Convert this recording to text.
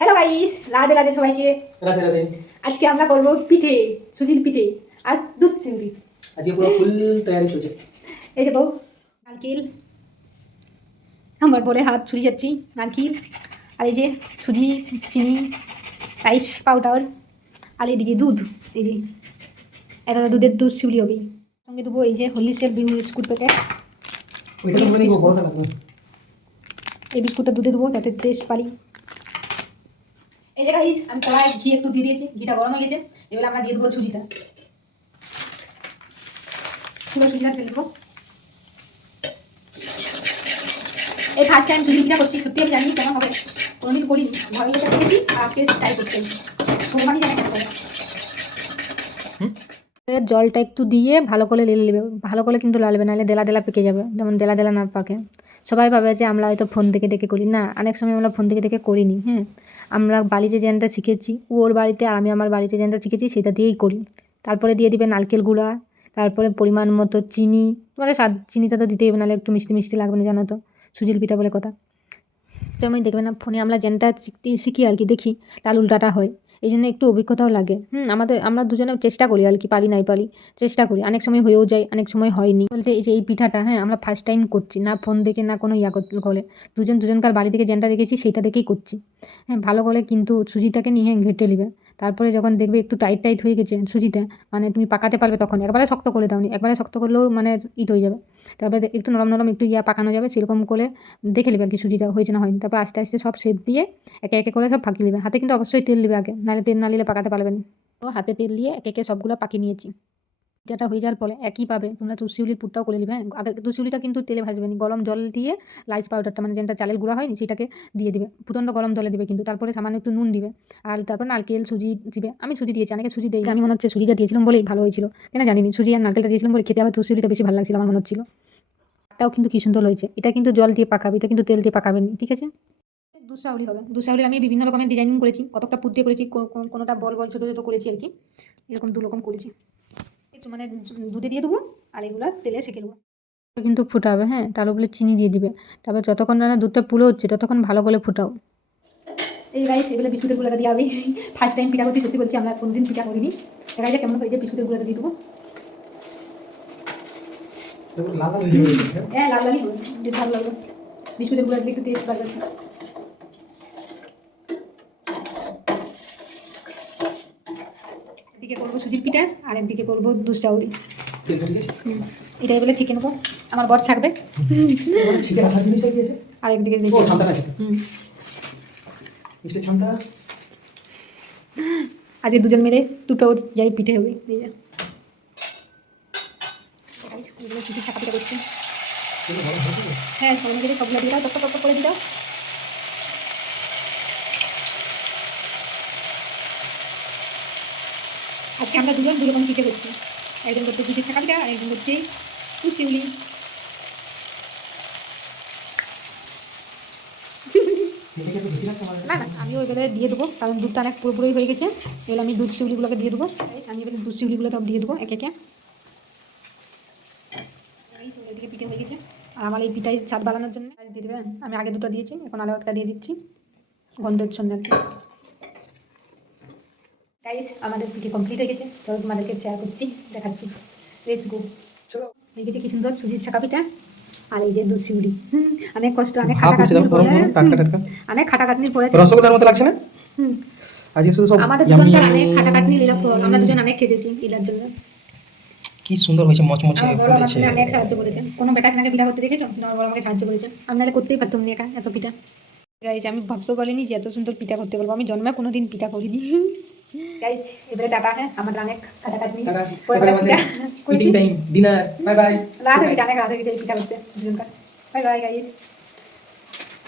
Hello guys, Radhe Radhe সবাইকে। রাধে রাধে। আজকে আমরা করব পিঠে, সুজির পিঠে আর দুধ চিংড়ি। আজকে পুরো ফুল তৈরি চলছে। এই দেখো নারকেল, আমার বলে হাত ছুরি যাচ্ছি নারকেল, আর এই যে সুজি, চিনি, রাইস পাউডার, আর এইদিকে দুধ। এই যে এটা দুধের দুধ শিউলি হবে। সঙ্গে দেবো এই যে হরলিক্সের বিস্কুট প্যাকেট। ওইটা তো বলি বড় থাকবে। এই বিস্কুটটা দুধে দেবো যাতে টেস্ট পারি। এই যে গাইস, আমি কড়াই ঘি একটু দিয়ে দিয়েছি, ঘিটা গরম হয়ে গেছে। এবার আমরা দিয়ে দেবো সুজিটা, পুরো সুজিটা ঢেলে দেবো। এই ফার্স্ট টাইম সুজি পিঠা করছি, সত্যি আমি জানি কেমন হবে, কোনোদিন করিনি, ঘরের লোকে দেখেছি আর আজকে ট্রাই করতে কোনোবারই জানি কেমন হবে। জলটা একটু দিয়ে ভালো করে লেলে নেবে, ভালো করে কিন্তু লালবে, নাহলে দেলা দেলা পেকে যাবে, যেমন দেলা দেলা না পাকে। সবাই ভাবে যে আমরা হয়তো ফোন থেকে দেখে করি, না, অনেক সময় আমরা ফোন থেকে দেখে করিনি। হ্যাঁ, আমরা বাড়িতে যেটা শিখেছি, ওর বাড়িতে আর আমি আমার বাড়িতে যেটা শিখেছি সেটা দিয়েই করি। তারপরে দিয়ে দিবে নারকেল গুঁড়া, তারপরে পরিমাণ মতো চিনি, তোমাদের স্বাদ, চিনিটা তো দিতেই হবে, নাহলে একটু মিষ্টি মিষ্টি লাগবে না, জানো তো সুজির পিঠা বলে কথা। যেমন দেখবে না ফোনে আমরা যেটা শিখি আর কি, দেখি তার উল্টাটা হয়, এই জন্য একটু অভিজ্ঞতাও লাগে। আমরা দুজনে চেষ্টা করি আর কি, পারি নাই পারি, চেষ্টা করি, অনেক সময় হয়েও যায়, অনেক সময় হয়নি। বলতে এই যে এই পিঠাটা, হ্যাঁ, আমরা ফার্স্ট টাইম করছি, না ফোন দেখে না কোনো করে, দুজনকার বাড়ি থেকে যেটা দেখেছি সেইটা দেখেই করছি। হ্যাঁ, ভালো করে কিন্তু সুজিটাকে নিয়ে ঘেটে নিবে। তারপরে যখন দেখবে একটু টাইট টাইট হয়ে গেছে সুজিটা, মানে তুমি পাকাতে পারবে, তখন একবারে শক্ত করে দাওনি, একবারে শক্ত করলেও মানে ইট হয়ে যাবে। তারপরে একটু নরম নরম একটু পাকানো যাবে, সেরকম করে দেখে নেবে আর কি সুজিটা হয়েছে না হয়নি। তারপর আস্তে আস্তে সব শেপ দিয়ে একে একে করে সব পাকিয়ে নেবে। হাতে কিন্তু অবশ্যই তেল নেবে আগে, নাহলে তেল না নিলে পাকাতে পারবে না। তো হাতে তেল দিয়ে একে একে সবগুলো পাকিয়ে নিয়েছি। যেটা হয়ে যাওয়ার পরে একইভাবে তোমরা দুধশিউলির পুরটাও করে নেবে। হ্যাঁ, আগে দুধশিউলিটা কিন্তু তেলে ভাজবে না, গরম জল দিয়ে রাইস পাউডারটা, মানে যেটা চালের গুঁড়া হয়নি সেটাকে দিয়ে দিবে, ফুটন্ত গরম জলে দিবে কিন্তু। তারপরে সামান্য একটু নুন দিবে, আর তারপর নারকেল সুজি দিবে। আমি সুজি দিয়েছি, অনেকে সুজি দিই, আমি মনে হচ্ছে সুজিটা দিয়েছিলাম বলেই ভালো হয়েছিল, কেন জানিনি, সুজি আর নারকেলটা দিয়েছিলাম বলে খেতে আবার দুধশিউলিটা বেশি ভালো লাগছিল আমার মনে হচ্ছিল। এটাও কিন্তু কি সুন্দর হয়েছে, এটা কিন্তু জল দিয়ে পাকাবে, এটা কিন্তু তেল দিয়ে পাকাবেন, ঠিক আছে। দুশাউলি হবে, দুশাউলি আমি বিভিন্ন রকমের ডিজাইনিং করেছি, কতটা পুঁত দিয়ে করেছি, কোনোটা বল বল ছোটো ছোটো করেছি আর কি, এরকম দু রকম করেছি। একটু মানে দুধে দিয়ে দেবো আর এগুলো তেলে সেঁকে দেবো, কিন্তু ফুটাবে। হ্যাঁ, তার উপরে চিনি দিয়ে দিবে। তারপর যতক্ষণ না দুধটা পুরো হচ্ছে ততক্ষণ ভালো করে ফুটাও। এই রাইস এগুলো বিস্কুটের গুঁড়াটা দিয়ে আমি ফার্স্ট টাইম পিঠা করছি, সত্যি বলছি আমরা কোনোদিন পিঠা করিনি। দেখা যায় কেমন হয়েছে, বিস্কুটের গুঁড়াটা দিয়ে দেবো। হ্যাঁ, লাল লালই হবে, বেশ ভালো লাগবে, বিস্কুটের গুঁড়া দিলে একটু টেস্ট লাগবে। একদিকে করবো সুজির পিঠা আর একদিকে করবো দুধশাউরি। এটাই বলে চিকেন নেবো, আমার বর ছাকবে, আর একদিকে আজকে দুজন মিলে দুটো যাই পিঠে হবে। সুজির ছাকা পিঠা করছে। হ্যাঁ, সবাই মিলে সবগুলো দিয়ে দাও, টপ টপ করে দিয়ে দাও। আজকে আমরা দুজন দু রকম পিঠে করছি, একজন করছে সুজির ছাকা পিঠা আর একজন করছে শিউলি। না না, আমিও এবারে দিয়ে দেবো, কারণ দুধটা অনেক পুরোপুরি হয়ে গেছে। এবার আমি দুধ শিউলিগুলোকে দিয়ে দেবো, আমি এবারে দুধ শিউলিগুলো সব দিয়ে দেবো একে একে। এদিকে পিঠে হয়ে গেছে, আর আমার এই পিঠায় স্বাদ বাড়ানোর জন্য দিয়ে দেবেন, আমি আগে দুটো দিয়েছি, এখন আরও একটা দিয়ে দিচ্ছি গন্ধের জন্য আর কি। গাইস, আমাদের পিঠে কমপ্লিট হয়ে গেছে, তো তোমাদেরকে শেয়ার করছি, দেখাচ্ছি। Let's go. হয়ে গেছে কি সুন্দর সুজির ছাকা পিঠা, আর এই যে দুধ শিউলি। অনেক কষ্ট, অনেক খাটাখাটনির পরে, অনেক খাটাখাটনির পরে রসগোল্লার মতো লাগছে না? আজকে শুধু সব আমাদের দুজনকার অনেক খাটাখাটনি লীলা ফল, আমরা দুজন অনেক খেটেছি লীলার জন্য। কি সুন্দর হয়েছে, মচমচে ফুলেছে, অনেক সাহায্য করেছে। কোনো বেটা ছেলেকে পিঠা করতে দেখেছো? আমার বড় আমাকে সাহায্য করেছে, আমি নাহলে করতেই পারতাম না একা এত পিঠা। গাইস, আমি ভাবতেও পারিনি যে এত সুন্দর পিঠা করতে পারবো, আমি জন্মে কোনোদিন পিঠা করিনি। গাইস, এবারে টাটা। হ্যাঁ, আমাদের অনেক খাটাখাটনি ডিনার, বাই বাই। রাত হয়ে গেছে, অনেক রাত হয়ে গেছে পিঠা করতে দুজনকার। Bye bye guys.